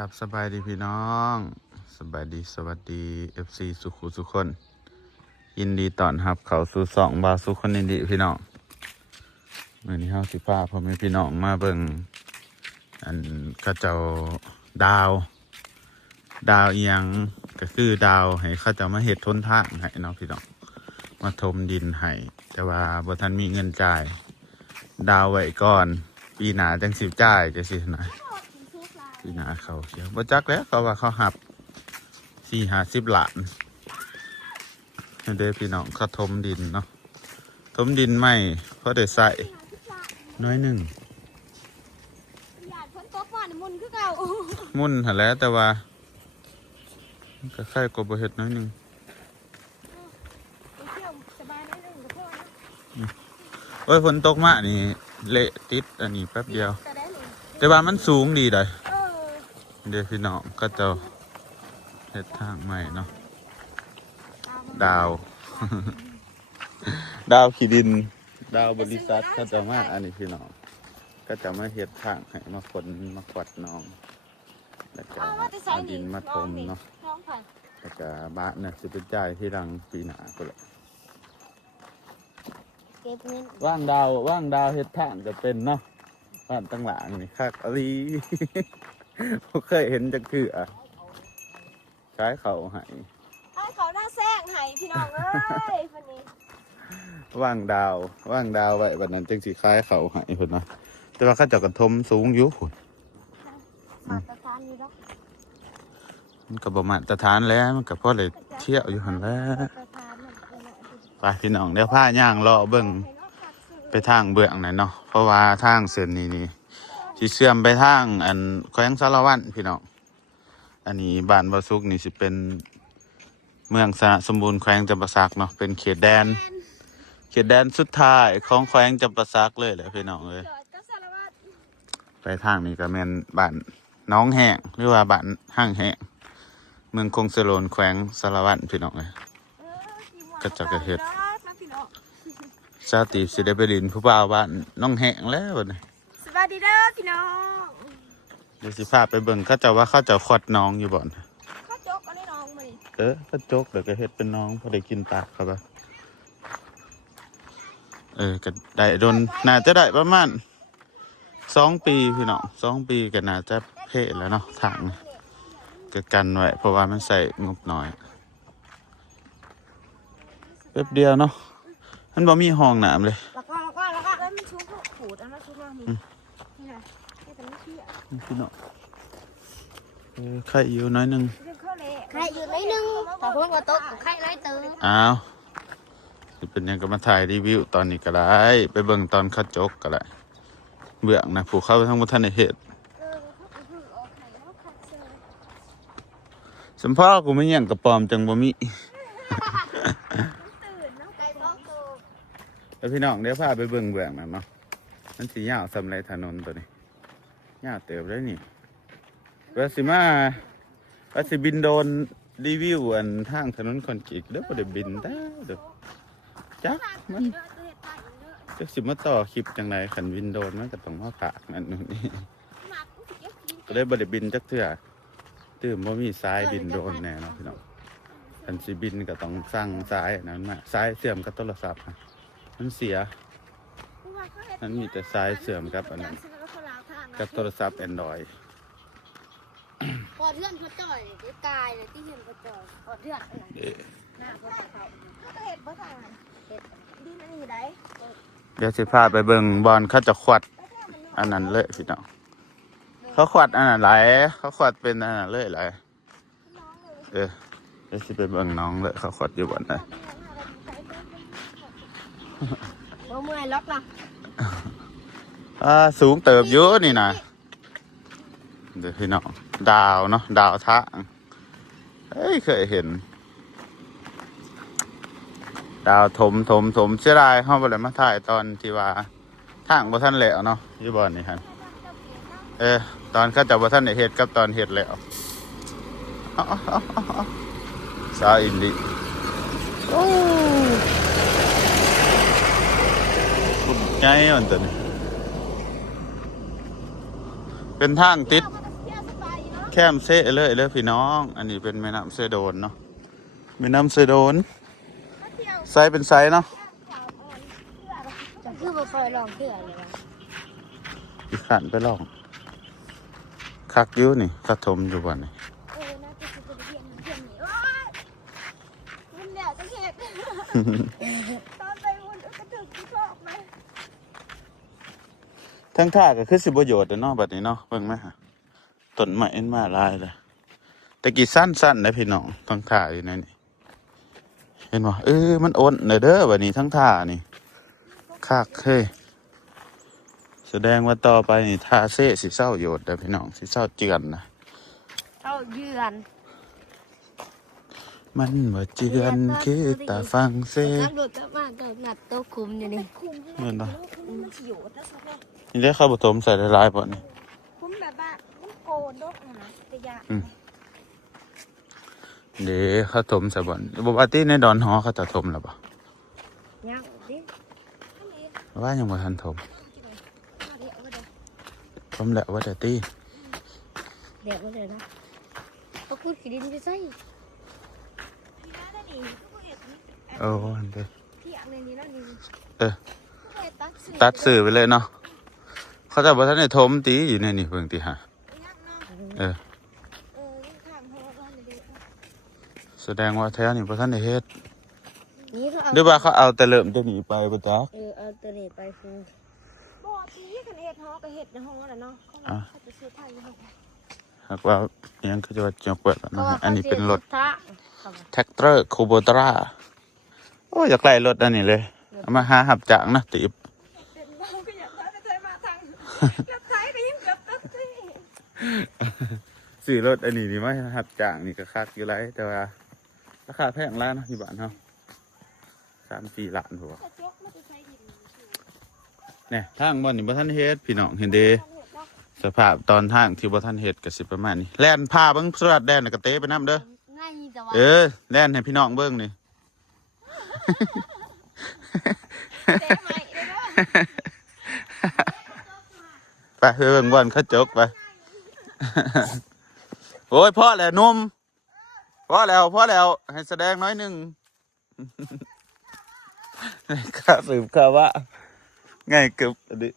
กับสบายดีพี่น้องสบายดีสวัสดี FC สุขุสุขคนยินดีต้อนรับเขาสู่สองบาสุขคนยินดีพี่น้องเมื่อนี้เฮาสิพาพ่อแม่พี่น้องมาเบิ่งอันเขาเจ้าดาวเอียงก็คือดาวให้เขาเจ้ามาเฮ็ดทนทางให้เนาะพี่น้องมาถมดินให้แต่ว่าบ่ทันมีเงินจ่ายดาวไว้ก่อนปีหน้าจังสิจ่ายจังซี่นะปีหน้าเขาเขียวบ่จักแล้วเขาว่าเขาหับ40-50 ล้านเด้อพี่น้องเขาถมดินเนาะถมดินไม่เพราะได้ใส่น้อยหนึ่งมุ่นหันแล้วแต่ว่าก็ใส่กบเห็ดน้อยหนึ่งโอ้ยฝนตกมานี่เละติดอันนี้แป๊บเดียวแต่ว่ามันสูงดีเลยเดี๋ยวพี่น้องก็จะเห็ดทางใหม่เนาะดาว ดาวขีดินดาวบริษัทก็จะมาอันนี้พี่น้องก็จะมาเห็ดทางให้มาคนมาขวัดน้องแล้วก็เอาดินมาถมเนาะแล้วก็บ้านเนี่ยจะเป็นจ่ายที่หลังปีหน้าก็เลยว่างดาวเห็ดทางจะเป็นเนาะบ้านตั้งหลังนี่คักอะไร เคยเห็นจังคืออ่ะขายเขาให้เขาหน้าแซงให้พี่น้องเอ้ยวันนี้ว่างดาวไว้วันนั้นจังสิขายเขาให้พุ่นเนาะแต่ว่าเขาเจ้ากันทมสูงอยู่พุ่นมาตรฐานอยู่ดอกมันก็บ่มาตรฐานแล้วมันก็พอได้เที่ยวอยู่หั่นแหล้วไปพี่น้องเดี๋ยวพาย่างรอเบิ่งไปทางเบื้องนั่นเนาะเพราะว่าทางเส้นนี้สิเชื่อมไปทางอันแขวงสารวัตรพี่น้องอันนี้บ้านบ่สุกนี่สิเป็นเมืองสมบูรณ์แขวงจำปาสักเนาะเป็นเขตแดนสุดท้ายของแขวงจำปาสักเลยแหละพี่น้องเอ้ยไปทางนี้ก็แม่นบ้านน้องแห้งหรือว่าบ้านห้างแห้งเมืองคงเสโลนแขวงสารวัตรพี่น้องเอ้ยก็จะเฮ็ดชาติสิได้ไปดินผู้บ่าวบ้านน้องแห้งแล้วบัดนี้สวัสดีเด้อพี่น้องเดี๋ยวสิพาไปเบิ่งเขาจะว่าเขาจะขวดน้องอยู่บ่อนข้าจกอันนี้น้องมาดิเขาจกเดี๋ยวก็เฮ็ดเป็นน้องพอได้กินปากครับก็ได้โดนน่าจะได้ประมาณ2 ปีพี่น้อง2 ปีก็น่าจะเพ่แล้วเนาะทางก็กันไว้เพราะว่ามันใส่งบน้อยแป๊บเดียวเนาะมันบ่มีห้องน้ำเลยแล้วมันชุบขูดอันนั้นชุบมานี่นี่นะนี่เป็นเชี่ยพี่น้องไข่อยู่น้อยนึงไข่อยู่น้อยนึงแต่คนก็ตกไข่น้อยตึงอ้าวจะเป็นยังก็มาถ่ายรีวิวตอนนี้ก็ได้ไปเบิ่งตอนเขาจกก็ได้เบื้องนะผู้เข้าไปทั้งหมดท่านในเหตุสมพ่อกูไม่ยังกระปอมจังบ่มีแล้วพี่น้องเดี๋ยวพาไปเบิ่งเบื้องนั่นเนาะมันสียาวสำไรถนนตัวนี้ยาวเติบได้นี่ว่าสิบินโดนรีวิวอันทางถนนคอนกรีตเด้อบ่ได้บินแต่เด้อจักมันจะสิมาต่อคลิปจังไรขันบินโดนมันก็ต้องมาผากนั่นนู่นนี่ก็ได้บ่ได้บินจักเทื่อตื่มว่ามีสายบินโดนแน่เนาะพี่น้องขันสิบินก็ต้องสั่งสายนั้นมาสายเสื่อมกับโทรศัพท์มันเสียมันมีแต่สายเสื่อมกับอันนั้นกับโทรศัพท์ Android พอเลื่อนพอจ่อยที่กายเลยที่เห็นพอจ่อยพอเลื่อนหน้าพอเขาก็เห็ดพอถ่ายเห็ดดีนั่นนี่ได้เดี๋ยวสิพาไปเบิ่งบอลเขาจะขวัดอันนั้นเลยพี่น้องเขาขวัดอันนั้นหลายเขาขวัดเป็นอันนั้นเลยหลายเดี๋ยวสิไปเบิ่งน้องเลยเขาขวัดอยู่บนไหนเมื่อยล็อกล่ะสูงเติบเยอะนี่นะเดี๋ยวพี่น้องดาวเนาะดาวทะเคยเห็นดาวถมเสียดายเข้าไปเลยมาถ่ายตอนที่ว่าทางบ่ทันแล้วเนาะยี่บอลนี่ครับตอนเขาจับบ่ทันเห็ดกับตอนเห็ดแล้วสาวอินดีไงมันตัวนี้เป็นทางติด แคมเซ่เลยพี่น้อง อันนี้เป็นแม่น้ำเซโดนเนาะแม่น้ำเซโดนไซส์เป็นไซส์เนาะ จะคือบ่เคยลองเทื่อเลยวะ อีขันไปลองคักอยิ้นี่กระทมอยู่บ่นี่ น่าจะสิไปเรียนนี่โอ๊ยมันเดี๋ยวจะเฮ็ดตอนไปวุ่นก็ถึกที่ชอบไหม ทั้งท่าก็คือสิประโยชน์เนาะบัดนี้เนาะเบิ่งไหมฮะต้นไม้เอ็นมาหลายเลยแต่กี่สั้นนะพี่น้องทั้งท่าอยู่ในนี่เห็นบ่มันอ้นเด้อบัดนี้ทั้งท่านี่คักเฮ้ยแสดงว่าต่อไปนี่ท่าเซ่สิเศร้าโยชน์เด้อพี่น้องสิเศร้าเจือนนะ เอาเยือน มันบ่เจือนคือตาฟังเซ่ ขับรถกลับมาก็หนัดโต๊ะคุมอยู่นี่ เหมือนบ่ มันสิอยู่นะสักแค่ นี่ได้เข้าผสมใส่หลายๆบ่นี่ คุมแบบว่ามันโกนดกนะแต่ยา เด้เขาถมใส่บ่อนบ่ว่าติในดอนหอเขาจะถมแล้วบ่ ยังดิ ว่ายังบ่ทันถมถมแล้วว่าแต่ติ เดี๋ยวมาเลยนะเอาคูดขี้ดินไปใส่ โอ้อันเด้อ ที่อันนี้แล้วนี่ เออตัดสื่อไปเลยเนาะเขาจะบ่ทันได้ถมติอยู่ในนี่เพิ่งติหาเออแสดงว่าแท้นี่บ่ทันได้เฮ็ด นี่ก็เอา หรือว่าเขาเอาแต่เริ่มตัวนี้ไปบ่จ๊ะ เอาตัวนี้ไปฟูบ่ที่กันเฮ็ดฮอก็เฮ็ดในห้องนั่นแหละเนาะเขาจะซื้อไทยเนาะ หากว่าอิหยังคือจะว่าจกเปิดแล้วนะอันนี้เป็นรถ ทะ แท็กเตอร์คูโบตราโอ้อยากไล่รถอันนี้เลยเอามาหาหับจังนะติบ เป็นบ้าก็อยากได้ไปมาทางรับใช้ก็ยิ่งเกือบตัดสิ ซื้อรถอันนี้นี่มาหับจังนี่ก็คักอยู่ไรแต่ว่าราคาแพงแล้วนะที่บ้านเฮา3-4 ล้านผัวเนี่ยทางบ่อนนี่บ่ทันเฮ็ดพี่น้องเห็นเด้สภาพตอนทางที่บ่ทันเฮ็ดก็สิประมาณนี้แล่นพาเบิ่งสุรัตแดนก็เตะไปนํเด้อ ง่ายแต่ว่า แล่นให้พี่น้องเบิ่งนี่ เตะใหม่เลยเนาะ ไปเบิ่งบ่อนเขาจกไป โอ้ยพ่อแล้วนุ่มพ่อแล้วให้แสดงน้อยหนึง ข้าสืบข้าว่าง่ายเกือบอันนี้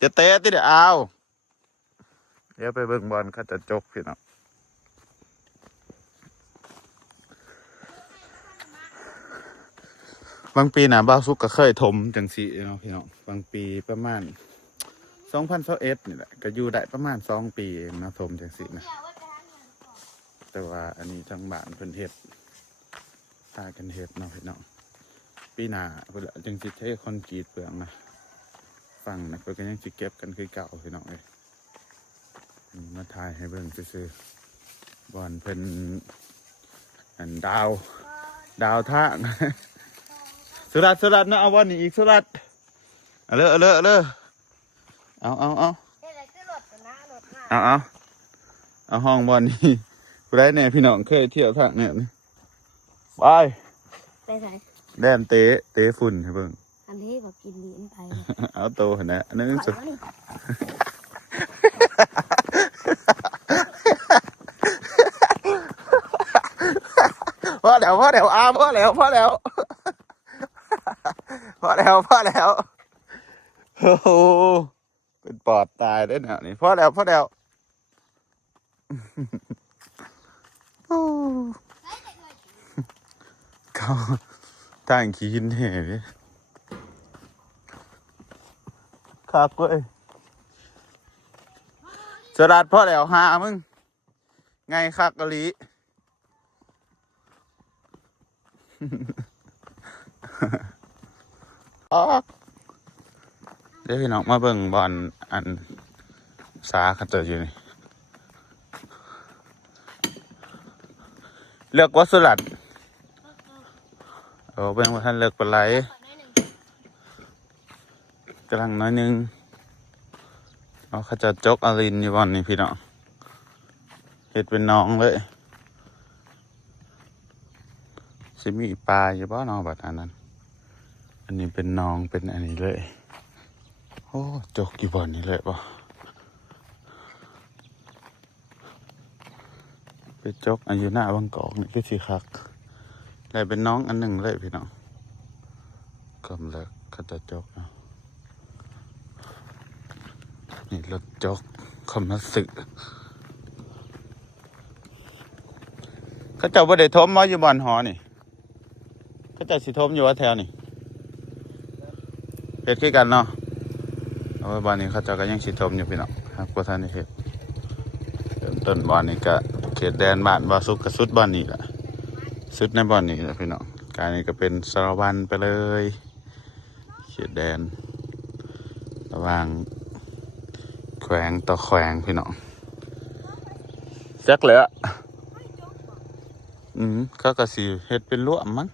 จะเตะที่เดี๋ยวเอาเดี๋ยวไปเบิ่งบอลเขาจะจกพี่น้องบางปีน่ะบ้าวซุกก็เคยถมจังสี่เนาะพี่น้องบางปีประมาณ2021นี่แหละก็อยู่ได้ประมาณ2 ปีเองนะถมจังสี่นะแต่ว่าอันนี้ทางบ้านเพิ่นเฮ็ดตากันเฮ็ดเนาะพี่น้องปีหน้าเพิ่นจังสิเทคอนกรีตเปลืองนะฟังนะเพิ่นก็ยังสิเก็บกันคือเก่าพี่น้องเอ้ยมาถ่ายให้เบิ่งซื่อๆบอนเพิ่นอันดาวทาง สุรัตน์นะเอาวันนี้อีกสุรัตน์เอาเลยเอาเฮ็ดอะไรคือรถกันนะรถมา เอาห้องบอลนี่กูได้แน่พี่น้องเคยเที่ยวทางเนี่ยนี่ไป ไปไหน แดนเตะฝุ่นให้เบิ่ง อันนี้ก็กินลิ้นไป เอาโตเห็นนะอันนั้นสุดพอแล้วพอแล้วโอ้โหเป็นปอดตายได้แนวนี้พอแล้วโอ้เขาทางขี้หินแห่เลยครับเว้ยสลัดพอแล้วหามึงไงคักกะลีอ๋อเดี๋ยวพี่น้องมาเบิ่งบอลอันสาขัดเจออยู่นี่เลือกวัสลัดโอ้เป็นว่าท่านเลือกเป็นไรกำลังน้อยนึงเอาเขาจะจกอารินอยู่บอลนี่พี่น้องเห็ดเป็นน้องเลยสิมีปลาอยู่บ้านน้องแบบนั้นอันนี้เป็นน้องเป็นอันนี้เลยโอ้จกอยู่บอลนี่เลยป่ะ จกอายุหน้าบางกอกนี่คือสิคักเลยเป็นน้องอันหนึ่งเลยพี่น้องกำลังเขาจะจกเนาะนี่รถจกคำนัสึเขาเจ้าบ่ได้ทมมาอยู่บ่อนหอนี่เขาเจ้าสิทมอยู่ว่าแถวนี่เฮ็ดคือกันเนาะเอาไว้บ่อนนี้เขาเจ้าก็ยังสิทมอยู่พี่น้องครับบ่ทันได้เฮ็ดเริ่มต้นบ่อนนี้ก็เขตแดนบ้านบ่สุกกับสุดบ่อนนี้ล่ะสุดในบ่อนนี้แหละพี่น้องการนี้ก็เป็นสารวันไปเลยเขตแดนระหว่างแขวงต่อแขวงพี่น้องจักเลยอะเขาก็สิเฮ็ดเป็นรั้วมั้ง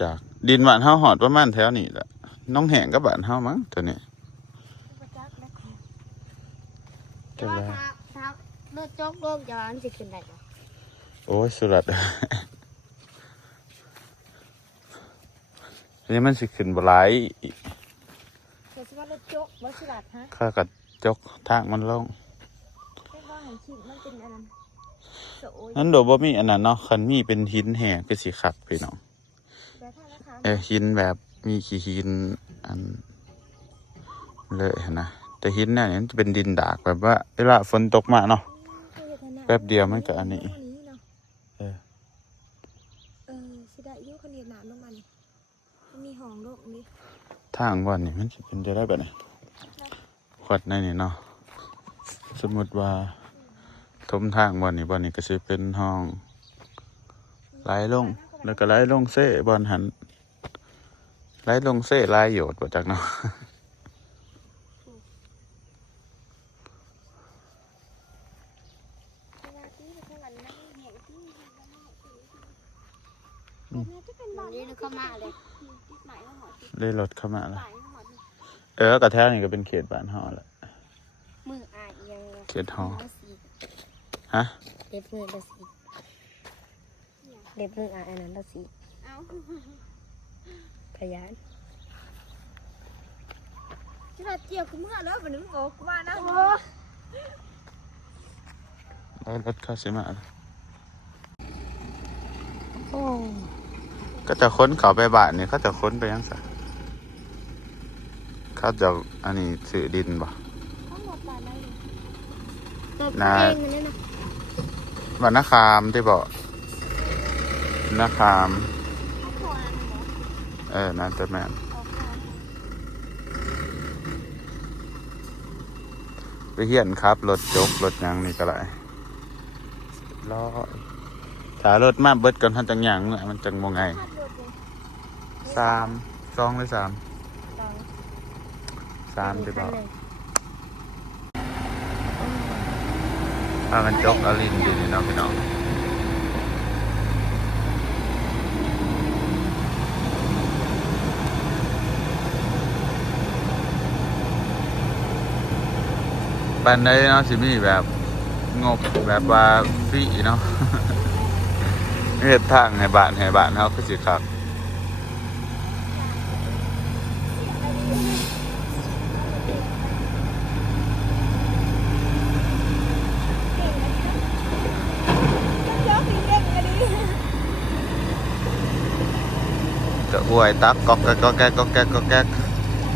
จากดินบ้านเฮาหอดประมาณแถวนี้แหละน้องแห้งกับบ้านเฮามั้งตัวนี้แต่ว่าถ้าเลือดจกโลกจะอันสิขึ้นได้บ่ โอ้ยสุรัตน์ นี่มันสิขึ้นบ่หลายอีก เดี๋ยวสิว่าเลือดจกบ่สิลัดฮะ ข้าก็จกทางมันลง แค่ว่าหันขีดมันเป็นอันนั้นโสย นั้นโดบ่มีอันนั้นเนาะคันมีเป็นหินแห้งคือสิคักพี่น้อง แต่ถ้านะคะ หินแบบมีขี้หินอันเลยนะแต่หินเนี่ยมันจะเป็นดินดากแบบว่าเวลาฝนตกมาเนาะแป๊บเดียวมันก็อันนี้เออ สิได้อยู่คนเดียวหนาลงมันมีห้องโลกนี้ ทางวันนี้มันจะเป็นจะได้แบบไหนขวดในนี่เนาะสมมติว่าทมทางวันนี้ก็จะเป็นห้องไหลลงแล้วก็ไหลลงเซ่บอลหันไหลลงเซ่ลายโยดบ่จักเนาะ นี่เข้ามาเลย เลยรถเข้ามาแล้วกระแทกนี่ก็เป็นเขตบ้านเฮาแหละ มืออายยัง เขตฮอฮะ เด็บมือละสีเด็บมืออายอันนั้นละสีพยานที่เราเกี่ยวกับเมื่อแล้วมันนึกออกว่านะ แล้วรถเข้าสิมาแล้วก็จะค้นเขาไปบ้านนี่เขาจะค้นไปยังไงเขาจะอันนี้ซื้อดินบ่นะบ้านนาคามที่บอกนาคามน่าจะแม่นไปเฮียนครับรถจกรถยังนี่ก็ได้ล้อถ้ารถมาเบิดก่อนท่านจังหยังเนี่ยมันจังโมไง2 หรือ 3ที่บอกพากันจกเอาลินอยู่นี่เนาะพี่น้องปันได้เนาะสิมีแบบงบแบบว่าฟรีเนาะ เฮ็ดทางให้บ้านเฮาคือสิคักก็อวยตักกอกแก๊ก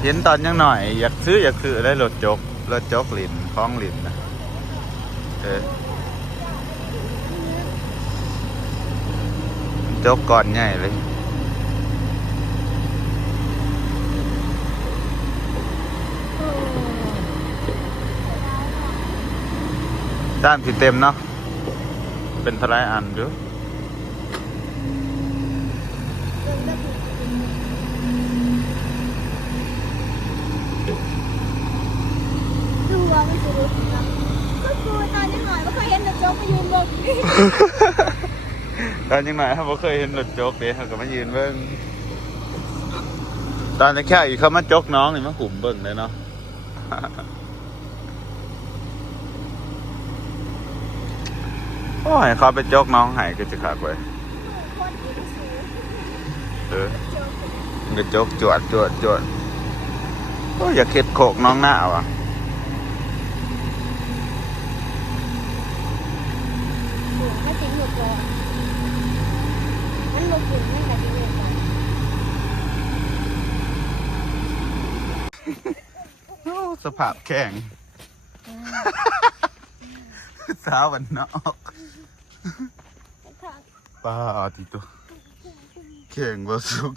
เห็นตอนยังหน่อยอยากซื้อได้รถจกหลินคล้องหลินนะจกก่อนใหญ่เลยด้านที่เต็มเนาะเป็นทลายอันอยู่ดูว่าไม่สุดนะก็คือตอนนี้หน่อยไม่เคยเห็นแต่โจ๊กมายืนบน ตอนยังไงเขาเคยเห็นรถจกเดี๋ยวเขาก็มายืนเบิ้งตอนจะแค่อีกเขามาจกน้องนี่มาหุ่มเบิ้งเลยเนาะ โอ้ยเขาไปจกน้องหายก็จะขาดไปมันก็จกจวดโอ้ยอยากเข็ดโขกน้องหน้าว่ะ ก่อนมันบ่ขึ้นมันก็สิเว้นไป โอ้สภาพแข็ง สาววันนอกป้าติตัวแข็งบ่สุก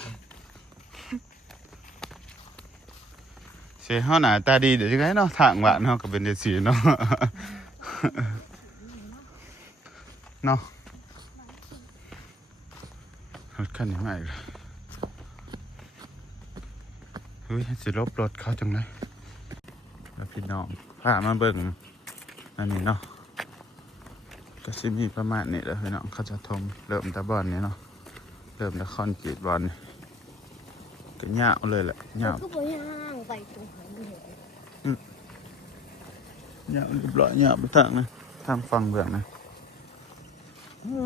เสียห้าหน้าตาดีเดี๋ยวจะไงเนาะทางหวานเนาะก็เป็นเดี๋ยวสีเนาะ เนาะรถคันนี้ใหม่เลยเฮ้ยสิลบรถเขาจังเลยแล้วพี่น้องพามาเบิ่งอันนี้เนาะก็สิมีประมาณนี้แหล้วพี่น้องเขาจะทมเริ่มตะบอลนี้เนาะเริ่มตะคอนกรีตบอลนี่ก็ยาวเลยแหละยาว ก็บ่ย่างไปตรงไหนนี่ ยาวเรียบร้อยยาวไปทางนะทางฟังเบื้องนะโอ้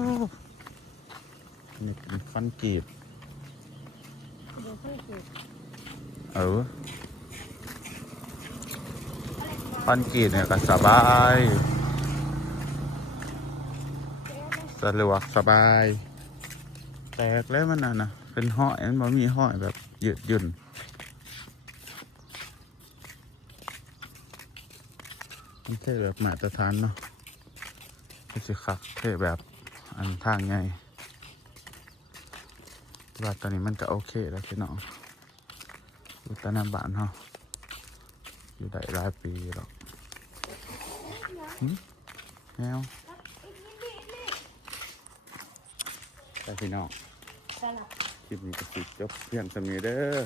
นี่เป็นคอนกรีต เดี๋ยวค่อยสิ คอนกรีตเนี่ยก็สบาย สะดวกสบาย แตกแล้วมันน่ะนะเป็นห้อยมันบ่มีห้อยแบบยืดหยุ่นมันเท่แบบมาตรฐานเนาะก็สิคักเท่แบบอันทางไงว่าตอนนี้มันก็โอเคแล้วพี่น้องอยู่ตะนาบ้านเฮาอยู่ได้หลายปีแล้วแมวแต่พี่น้อง สลับ คลิปนี้ก็สิจบเพียงเท่านี้เด้อ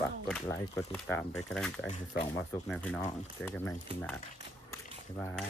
ฝากกดไลค์กดติดตามไปกำลังใจให้สองมาสุกในพี่น้องเจอกันในคลิปหน้าบ๊ายบาย